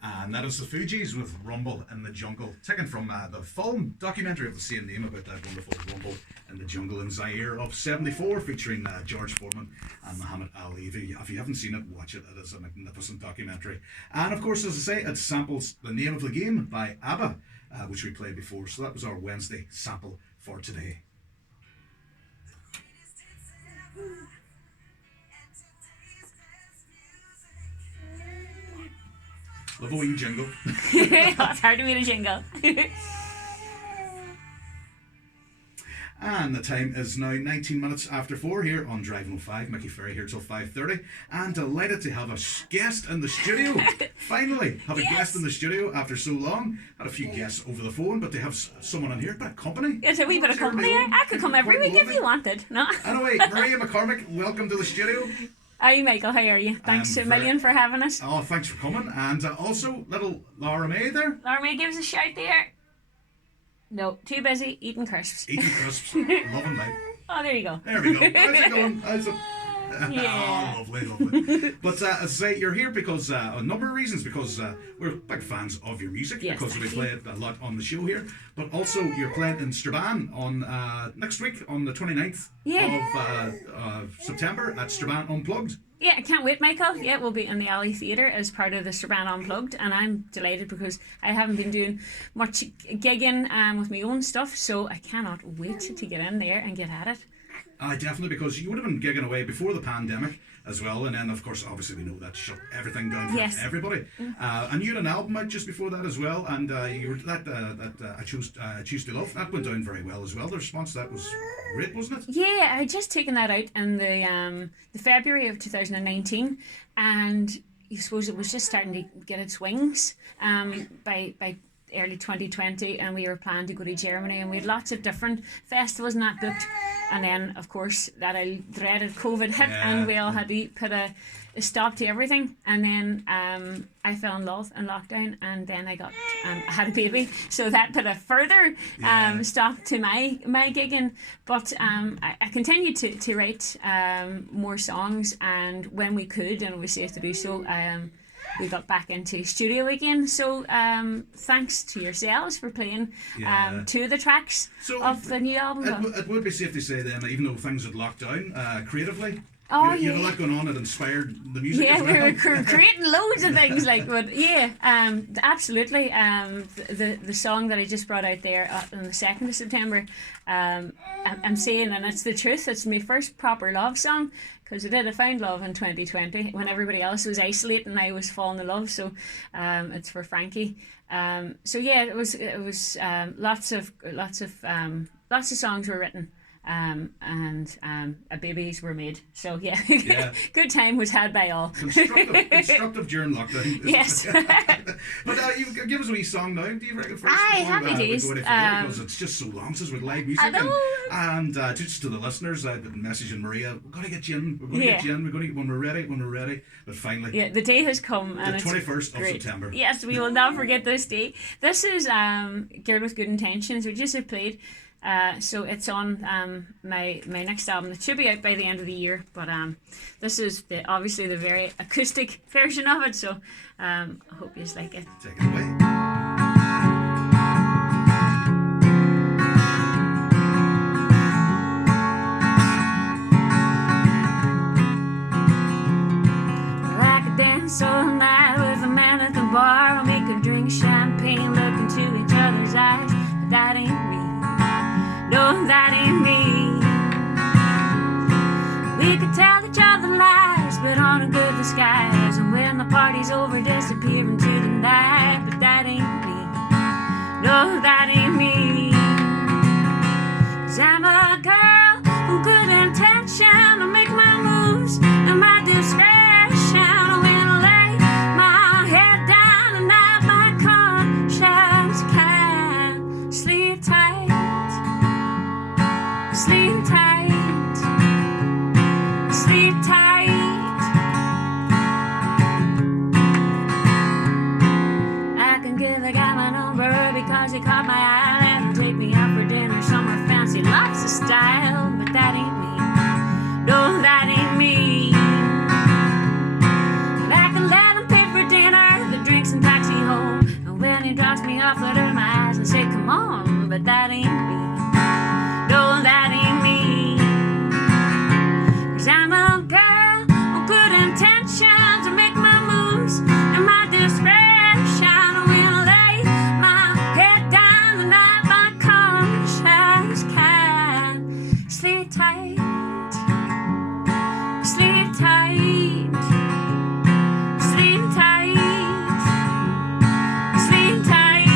And that is the Fugees with Rumble in the Jungle, taken from the film documentary of the same name about that wonderful rumble in the jungle in Zaire of '74, featuring George Foreman and Muhammad Ali. If you haven't seen it, watch it. It is a magnificent documentary. And of course, as I say, it samples The Name of the Game by ABBA, which we played before. So that was our Wednesday sample for today. Love a wee jingle. It's hard to read a jingle. And the time is now 19 minutes after 4 here on Drive 05. Michael Ferry here till 5:30. And delighted to have a guest in the studio. Finally, have a guest in the studio after so long. Had a few guests over the phone, but they have someone in here, a bit of company. It's a wee bit of company. I could come every week if you wanted. No. Anyway, Maria McCormack, welcome to the studio. Hi Michael, how are you? Thanks a million for having us. Oh, thanks for coming. And also, little Laura May there. Laura May gives a shout there. No, too busy eating crisps. Eating crisps. Loving life. Oh, there you go. There we go. How's it going? Yeah. Oh, lovely. But as I say, you're here because a number of reasons. Because we're big fans of your music. Yes, because we play it a lot on the show here. But also, you're playing in Strabane on next week on the 29th of September at Strabane Unplugged. Yeah, I can't wait, Michael. Yeah, we'll be in the Alley Theatre as part of the Strabane Unplugged, and I'm delighted because I haven't been doing much gigging with my own stuff, so I cannot wait to get in there and get at it. Definitely, because you would have been gigging away before the pandemic as well, and then of course obviously we know that shut everything down for everybody. And you had an album out just before that as well, and you were I choose to love, that went down very well as well. The response to that was great, wasn't it? Yeah, I had just taken that out in the February of 2019, and I suppose it was just starting to get its wings by early 2020, and we were planning to go to Germany, and we had lots of different festivals and that booked. And then, of course, that dreaded COVID hit, and we all had to put a stop to everything. And then I fell in love in lockdown, and then I had a baby, so that put a further stop to my gigging. But I continued to write more songs, and when we could, and it was safe to do so, we got back into studio again. So thanks to yourselves for playing two of the tracks of the new album. It would be safe to say then, even though things had locked down creatively, you had a lot going on that inspired the music as well. Yeah, we were creating loads of things absolutely. The song that I just brought out there on the 2nd of September, I'm saying, and it's the truth, it's my first proper love song. Because I found love in 2020 when everybody else was isolating, I was falling in love. So it's for Frankie. It was lots of songs were written. And babies were made. So good time was had by all. Constructive during lockdown. Yes. But you give us a wee song now. Do you reckon first? Happy days. Because it's just so long since we've live music. I know. And just to the listeners, I've been messaging Maria. We're going to get you in. We're going to get you in. We're going to when we're ready. But finally, the day has come. And the 21st of great. September. Yes, we will not forget this day. This is Girl with Good Intentions, we just have played. So it's on my next album. It should be out by the end of the year, but this is obviously the very acoustic version of it, so I hope you like it. Take it away. I could dance all night with a man at the bar, and we could drink champagne, look into each other's eyes, but that ain't me. No, that ain't me. We could tell each other lies, but on a good disguise, and when the party's over, disappear into the night. But that ain't me. No, that ain't me. 'Cause I'm a girl with good intention. I make my moves and my discretion. I will lay my head down and now my conscience can sleep tight. Sleep tight, sleep tight. I can give a guy my number because he caught my eye. Let him take me out for dinner somewhere fancy, lots of style. But that ain't me, no, that ain't me. But I can let him pay for dinner, the drinks and taxi tight, sleep tight, sleep tight, sleep tight.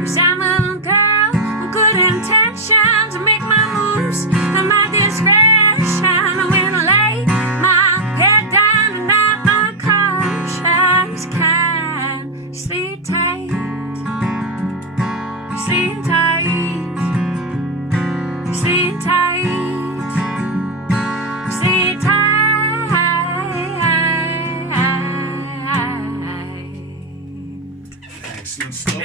'Cause I'm a girl with good intentions to make my moves at my discretion. I'm gonna lay my head down and not my conscience can. Sleep tight, sleep tight, sleep tight, sleep tight. Excellent stuff.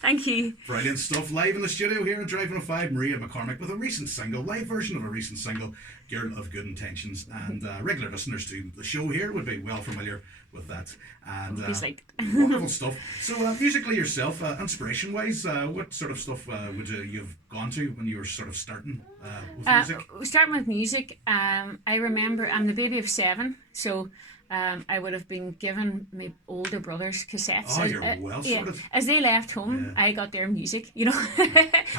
Thank you. Brilliant stuff. Live in the studio here in Driving a 5, Maria McCormack with a recent single, live version of a recent single, Girl of Good Intentions. And regular listeners to the show here would be well familiar with that. And He's like, wonderful stuff. So musically yourself, inspiration-wise, what sort of stuff would you've gone to when you were sort of starting with music? starting with music, I remember I'm the baby of 7, so I would have been given my older brother's cassettes. Oh, you're well sorted. As they left home, I got their music, you know,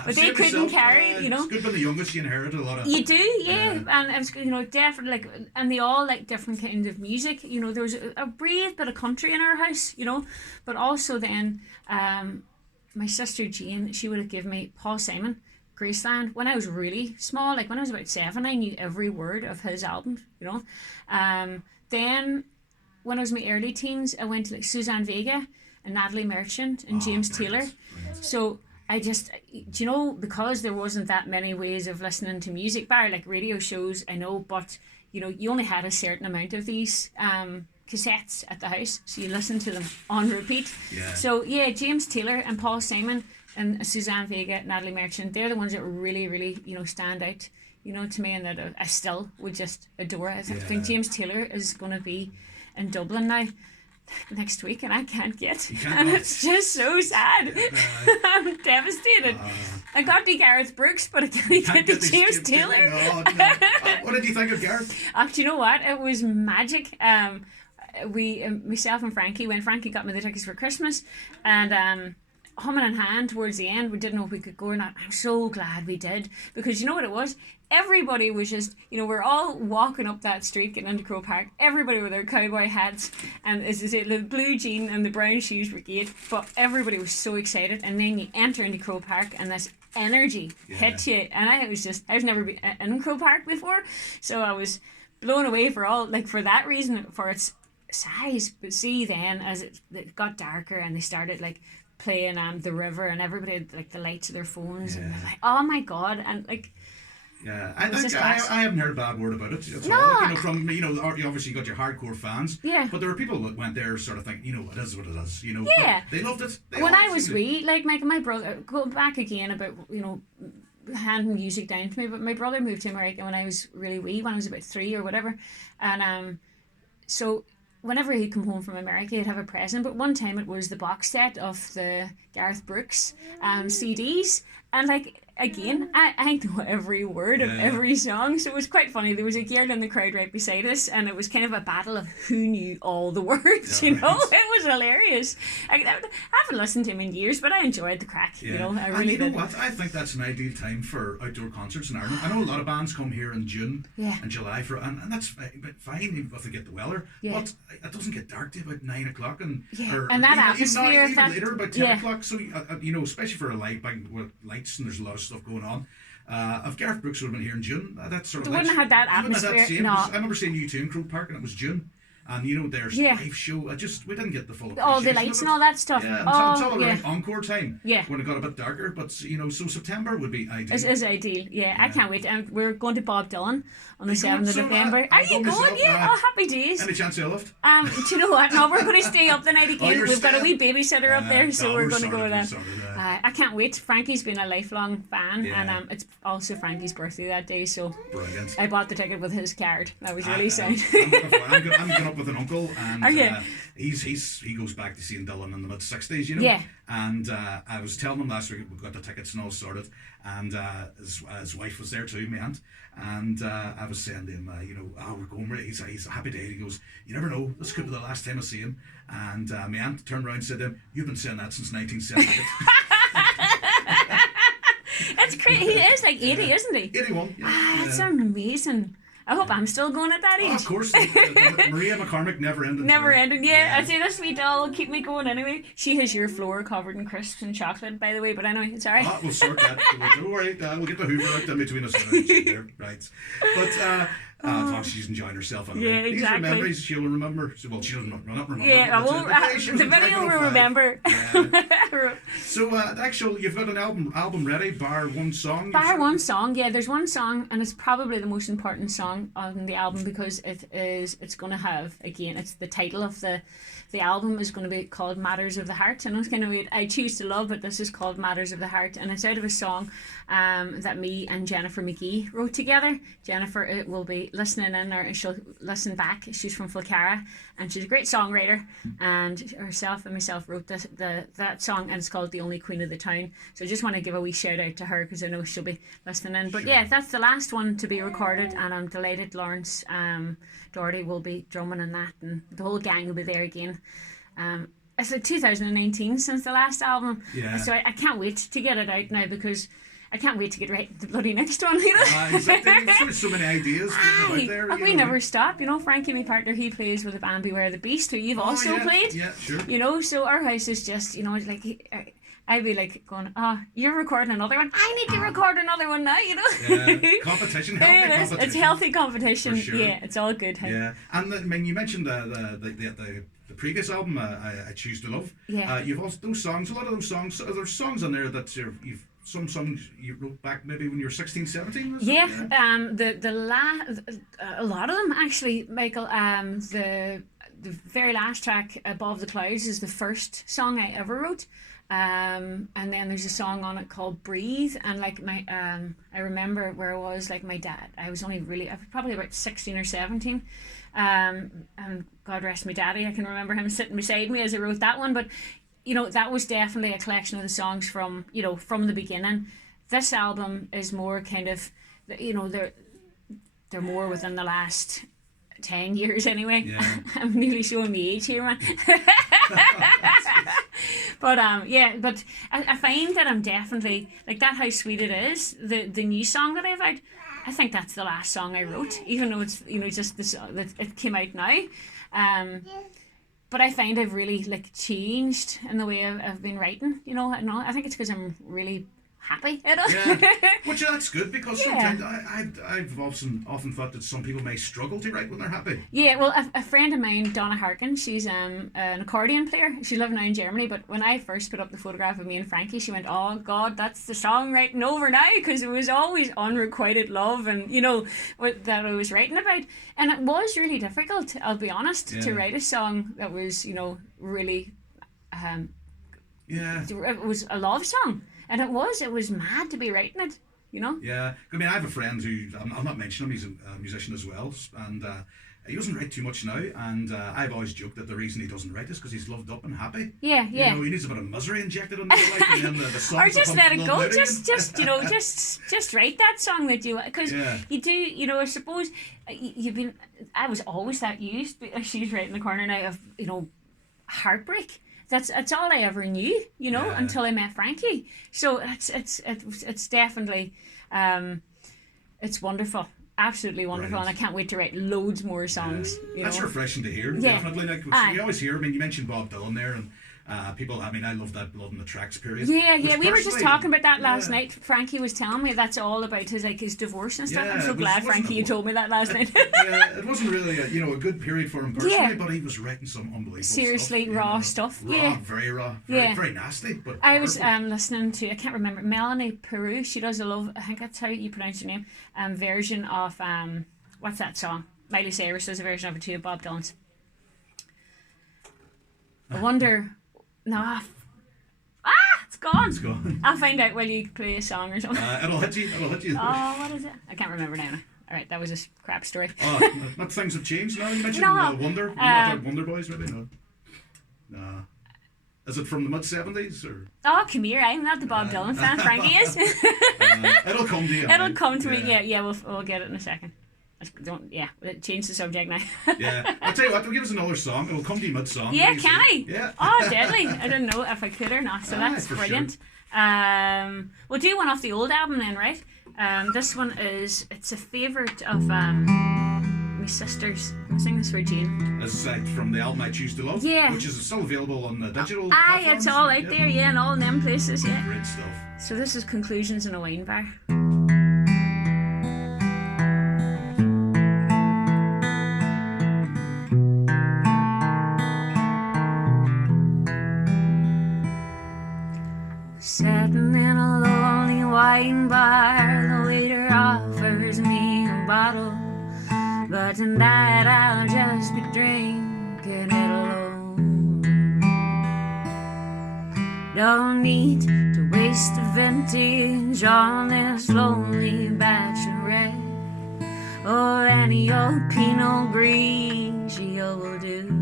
but they couldn't carry, you know. It's good when the youngest, you inherit a lot of. You do, yeah, and it was, you know, definitely like, and they all like different kinds of music. You know, there was a brave bit of country in our house, you know, but also then, my sister Jane, she would have given me Paul Simon, Graceland, when I was really small. Like when I was about 7, I knew every word of his album, you know. Then when I was in my early teens, I went to like Suzanne Vega and Natalie Merchant and James Taylor. So I just, do you know, because there wasn't that many ways of listening to music, bar like radio shows, I know, but you know, you only had a certain amount of these cassettes at the house, so you listened to them on repeat. Yeah. So yeah, James Taylor and Paul Simon and Suzanne Vega, Natalie Merchant, they're the ones that really, really, you know, stand out, you know, to me, and that I still would just adore. I think James Taylor is going to be in Dublin now next week, and I can't get, and it's just so sad. I'm devastated. I got to Gareth Brooks, but I can't get to James Taylor. No. What did you think of Gareth? Do you know what? It was magic. We, myself and Frankie went. Frankie got me the tickets for Christmas, and humming in hand towards the end, we didn't know if we could go or not. I'm so glad we did, because you know what it was? Everybody was just, you know, we're all walking up that street getting into Crow Park. Everybody with their cowboy hats and as I say, the blue jean and the brown shoes were great, but everybody was so excited. And then you enter into Crow Park and this energy hit you. And I was never been in Crow Park before, so I was blown away for that reason, for its size. But see, then as it got darker and they started like playing the river, and everybody had like the lights of their phones, and they're like, oh my god, and like. Yeah, I haven't heard a bad word about it at all. You know, from, you know, you obviously got your hardcore fans. Yeah. But there were people that went there sort of thinking, you know, it is what it is. You know. Yeah. They loved it. When I was wee, like my brother, go back again about, you know, handing music down to me, but my brother moved to America when I was really wee, when I was about 3 or whatever, and so whenever he'd come home from America, he'd have a present. But one time it was the box set of the Gareth Brooks CDs, and like. Again, I know every word of every song, so it was quite funny. There was a girl in the crowd right beside us, and it was kind of a battle of who knew all the words, you know? It was hilarious. I haven't listened to him in years, but I enjoed the crack, you know? I really did. And you know what? I think that's an ideal time for outdoor concerts in Ireland. I know a lot of bands come here in June and July, and that's fine even if they get the weather, but it doesn't get dark till about 9 o'clock, and that atmosphere. Even later, about 10 o'clock, so, you know, especially for a light band with lights, and there's a lot of stuff going on. If Gareth Brooks would have been here in June, that sort of. They wouldn't have had that atmosphere. No. I remember seeing U2 in Croke Park, and it was June, and you know, there's a live show. We didn't get the full appreciation. All the lights and all that stuff. Yeah, until around encore time. Yeah. When it got a bit darker, but you know, so September would be ideal. It's ideal. Yeah, I can't wait. And we're going to Bob Dylan on the 7th of November. Are you going? Yeah. Happy days. Any chance you'll lift? Do you know what? No, we're going to stay up the night again. We've got a wee babysitter up there, so we're going to go with that. I can't wait. Frankie's been a lifelong fan, and it's also Frankie's birthday that day, so brilliant. I bought the ticket with his card. That was really sound. I'm going up with an uncle, and he goes back to seeing Dylan in the mid-60s, you know. Yeah. And I was telling him last week we got the tickets and all sorted, and his wife was there too, my aunt, and I was saying to him, you know, we're going. He's a happy day. He goes, you never know, this could be the last time I see him. And my aunt turned around and said to him, you've been saying that since 1978. That's crazy. He is like 80, Yeah. isn't he? 81. Yeah. Ah, that's Yeah. amazing. I hope I'm still going at that Oh, age. of course, Maria McCormack never ended. Never tour. ending. Yeah, I'd say this sweet doll will keep me going anyway. She has your floor covered in crisps and chocolate, by the way, but anyway, it's alright. Ah, we'll sort that. Don't worry, we'll get the Hoover out in between us. There, right. But as long as she's enjoying herself. Anyway. Yeah, exactly. These are memories she'll remember. Well, she'll not remember. Yeah, I but won't. the day she was The in video will 505. remember. Yeah. So, actually, you've got an album ready, bar one song. Bar one song, yeah. There's one song, and it's probably the most important song on the album because it's going to have, again, it's the title of the album is going to be called Matters of the Heart. I know it's kind of weird. I Choose to Love, but this is called Matters of the Heart, and it's out of a song that me and Jennifer McGee wrote together. Jennifer will be listening in, or she'll listen back. She's from Falcara, and she's a great songwriter, and herself and myself wrote that song, and it's called The Only Queen of the Town. So I just want to give a wee shout out to her because I know she'll be listening in. But Sure. yeah, that's the last one to be recorded, and I'm delighted Lawrence Doherty will be drumming in that, and the whole gang will be there again. It's like 2019 since the last album, Yeah. so I can't wait to get it out now because I can't wait to get right the bloody next one, you know. Exactly. There's so many ideas out there. Aye, we never stop, you know. Frankie, my partner, he plays with the band Beware the Beast, who you've also played. Yeah, sure. You know, so our house is just, you know, it's like I'd be like going, you're recording another one. I need to record another one now, you know. Yeah, competition, healthy It is. competition. It's healthy competition. For sure. Yeah, it's all good. Hey? Yeah, and I mean, you mentioned the previous album, I Choose to Love. Yeah. You've also those songs. A lot of those songs. There's songs on there that you've some songs you wrote back maybe when you were 16, 17. Was it? A lot of them actually, Michael. The very last track, Above the Clouds, is the first song I ever wrote. And then there's a song on it called Breathe, and like my I remember where I was, like my dad, I was probably about 16 or 17, and God rest my daddy, I can remember him sitting beside me as I wrote that one. But you know, that was definitely a collection of the songs from the beginning. This album is more kind of, you know, they're more within the last 10 years anyway. Yeah. I'm nearly showing my age here, man. But but I find that I'm definitely like that. How Sweet It Is, the new song that I've out, I think that's the last song I wrote, even though it's, you know, just this that it came out now. But I find I've really like changed in the way I've been writing. You know, I think it's because I'm really happy. You know? Yeah, which that's good because Yeah. sometimes I've often thought that some people may struggle to write when they're happy. Yeah, well, a friend of mine, Donna Harkin, she's an accordion player. She's living now in Germany, but when I first put up the photograph of me and Frankie, she went, "Oh God, that's the song writing over now," because it was always unrequited love and, you know, what that I was writing about. And it was really difficult, I'll be honest, to Yeah. write a song that was, you know, really, Yeah. it was a love song. And it was mad to be writing it, you know? Yeah, I mean, I have a friend who I'll not mention him. He's a musician as well, and he doesn't write too much now. And I've always joked that the reason he doesn't write is because he's loved up and happy. Yeah, yeah. You know, he needs a bit of misery injected into his life, and then the songs Or just will let come it go. flooding Just you know, just write that song that you, because Yeah. you do. You know, I suppose you've been. I was always that used. She's right in the corner now of, you know, heartbreak. That's all I ever knew, you know, Yeah. until I met Frankie. So it's definitely, it's wonderful, absolutely wonderful, Brilliant. and I can't wait to write loads more songs. You That's know? refreshing to hear. Yeah. Definitely, like Aye. you always hear. I mean, you mentioned Bob Dylan there, and people. I mean, I love that Blood in the Tracks period. Yeah, which we were just personally- talking about that last yeah. night. Frankie was telling me that's all about his divorce and stuff. Yeah, I'm so it was- glad, wasn't Frankie, you it? told me that last night. Yeah, it wasn't really a good period for him personally, Yeah. but he was writing some unbelievable Seriously, stuff, raw you know. stuff. Raw, Yeah. very raw, Yeah. very nasty. But I was powerful. listening to, I can't remember, Melanie Peru. She does I think that's how you pronounce her name. Version of what's that song? Miley Cyrus does a version of it too. Bob Dylan's. I wonder. No. It's gone. It's gone. I'll find out while you play a song or something. It'll hit you. It'll hit you. Oh, what is it? I can't remember now. All right, that was a crap story. Not things have changed now. You mentioned No. Wonder Boys, maybe no. No. Is it from the mid '70s or? Oh, come here! I'm not the Bob Dylan fan. Frankie is. It'll come to you. It'll come to me. Yeah. We'll get it in a second. We'll change the subject now. Yeah, I'll tell you what. We'll give us another song. It'll come to you mid-song. Yeah, What do you can say? I? Yeah. Oh, deadly! I don't know if I could or not. So Aye, that's for brilliant. sure. We'll do one off the old album then, right? This one it's a favourite of my sister's. I'm singing this for Jane. As from the album I Choose to Love, Yeah. which is still available on the digital Aye, platforms. it's all out there, yeah, and all in them places, yeah. Great stuff. So this is Conclusions in a Wine Bar. Sitting in a lonely wine bar, the waiter offers me a bottle, but tonight I'll just be drinking it alone. Don't need to waste a vintage on this lonely bachelorette. Oh, any old Pinot Grigio will do.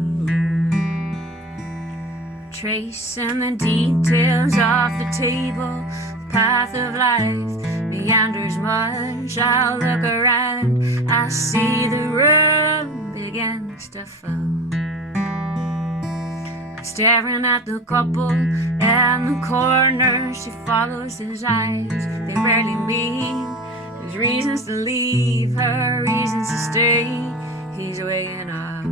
Tracing the details off the table, the path of life meanders much. I'll look around, I see the room begins to fall. I'm staring at the couple in the corner. She follows his eyes, they barely meet. There's reasons to leave her, reasons to stay. He's weighing up.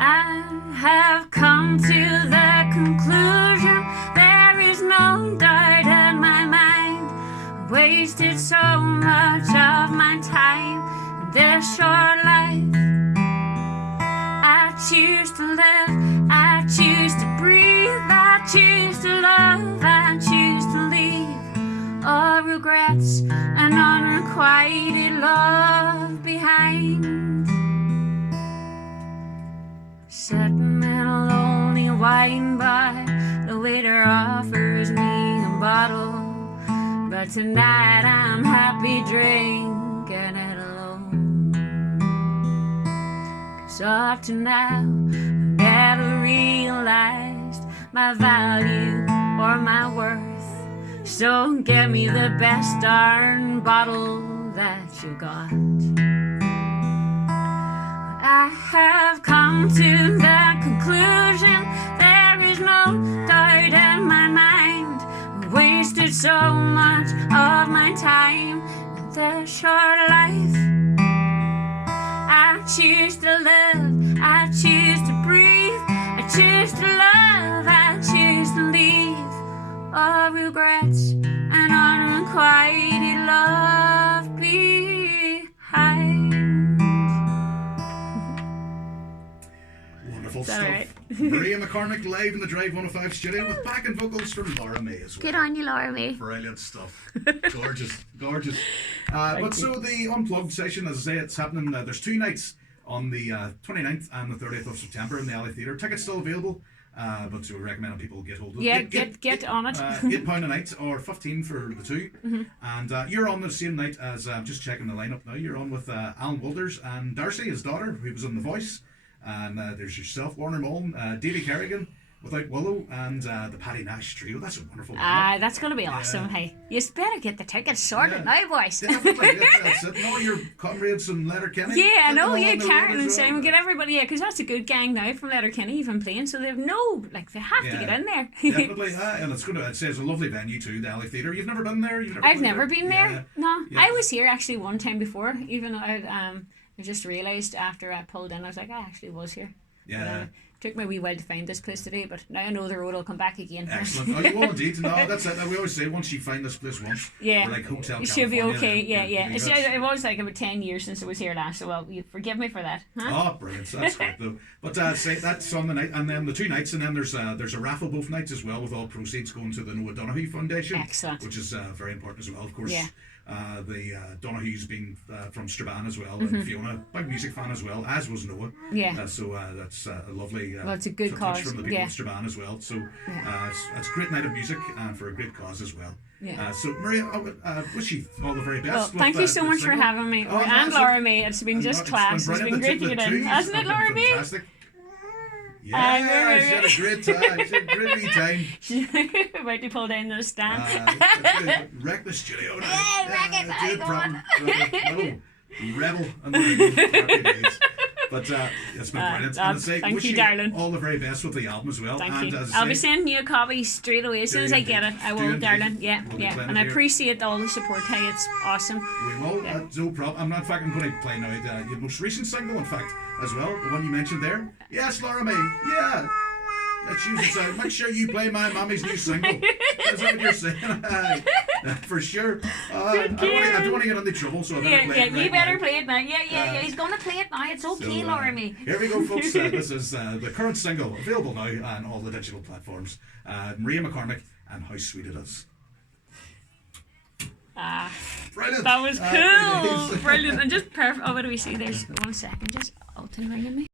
I have come to the conclusion there is no doubt in my mind. I wasted so much of my time in this short life. I choose to live, I choose to breathe, I choose to love, I choose to leave all regrets and unrequited love behind. Sitting in a lonely wine bar, the waiter offers me a bottle, but tonight I'm happy drinking it alone. 'Cause up to now I've never realized my value or my worth. So give me the best darn bottle that you got. I have come to the conclusion there is no doubt in my mind. I wasted so much of my time in this short life. I choose to live, I choose to breathe, I choose to love, I choose to leave all regrets and unrequited love behind. Wonderful that stuff. alright? Maria McCormack live in the Drive 105 studio with backing vocals from Laura May as well. Good on you, Laura May. Brilliant stuff. Gorgeous, gorgeous. But so the Unplugged session, as I say, it's happening. There's 2 nights on the 29th and the 30th of September in the Alley Theatre. Tickets still available, but so we recommend people get hold of it. Yeah, get on it. £8 a night or 15 for the 2. And you're on the same night as, I'm just checking the lineup now, you're on with Alan Walters and Darcy, his daughter, who was on The Voice. And there's yourself, Warner Mullen, Davy Kerrigan, Without Willow, and the Paddy Nash trio. That's a wonderful lineup. That's going to be awesome, hey. You better get the tickets sorted now, boys. Definitely. That's it. And all your comrades from Letterkenny. Yeah, I get them know, all yeah, on the road Karen as and well. Simon, get everybody, because that's a good gang now from Letterkenny even playing, so they've they have to get in there. Definitely, and it says a lovely venue too, the Alley Theatre. You've never been there? I've never been there. No, Yeah. I was here actually one time before, even though I just realised after I pulled in, I was like, I actually was here. Yeah. But, took me a wee while to find this place today, but now I know the road will come back again. Excellent. Oh, you will indeed. No, that's it. We always say once you find this place once, Yeah, we're like Hotel it should be California, okay. then, Yeah. you It's, that's- it was like about 10 years since I was here last, so well, you forgive me for that. Huh? Oh, brilliant! So that's great though. But say that's on the night, and then the 2 nights, and then there's a raffle both nights as well, with all proceeds going to the Noah Donoghue Foundation. Excellent. Which is very important as well, of course. Yeah. The Donoghue's been from Strabane as well, and Fiona, big music fan as well, as was Noah. Yeah. So that's a lovely Well, it's a good touch cause, from the people yeah. of Strabane as well. So it's a great night of music and for a great cause as well. Yeah. So Maria, I would wish you all the very best. Well, with, thank you so the much for single. having me. Oh, and no, Laura May. It's been just class. It's been great to get in. Hasn't it, Laura May? Fantastic. Yeah, she had a great time. She had a great wee time. She's about to pull down the stand. Wreck the studio now. Yeah, wreck it, do go on. Rebel and the happy days. But it's been brilliant. Thank wish you, darling. all the very best with the album as well. Thank and you. as I'll be say, sending you a copy straight away as soon as I get it. I Do will, indeed. darling. Yeah, We'll be yeah. playing And it I here. appreciate all the support. Hey, it's awesome. We will. No problem. I'm not fucking going to play now your most recent single, in fact, as well. The one you mentioned there. Yes, Laura May. Yeah. Let's use it. So make sure you play my mommy's new single. Is that what you're saying? For sure. I don't want to get into trouble, so I better play it right you better now. play it now. Yeah. He's gonna play it now. It's okay, So, Laura May. Here we go, folks. This is the current single, available now on all the digital platforms. Maria McCormack and How Sweet It Is. Brilliant. That was Happy cool. days. Brilliant. And just perfect. Oh, what do we see? There's 1 second. Just Alton ringing me.